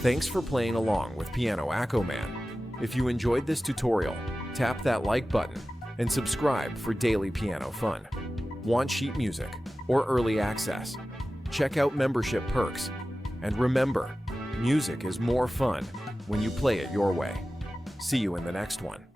Thanks for playing along with Piano AccoMan. If you enjoyed this tutorial, tap that like button and subscribe for daily piano fun. Want sheet music or early access? Check out membership perks. And remember, music is more fun when you play it your way. See you in the next one.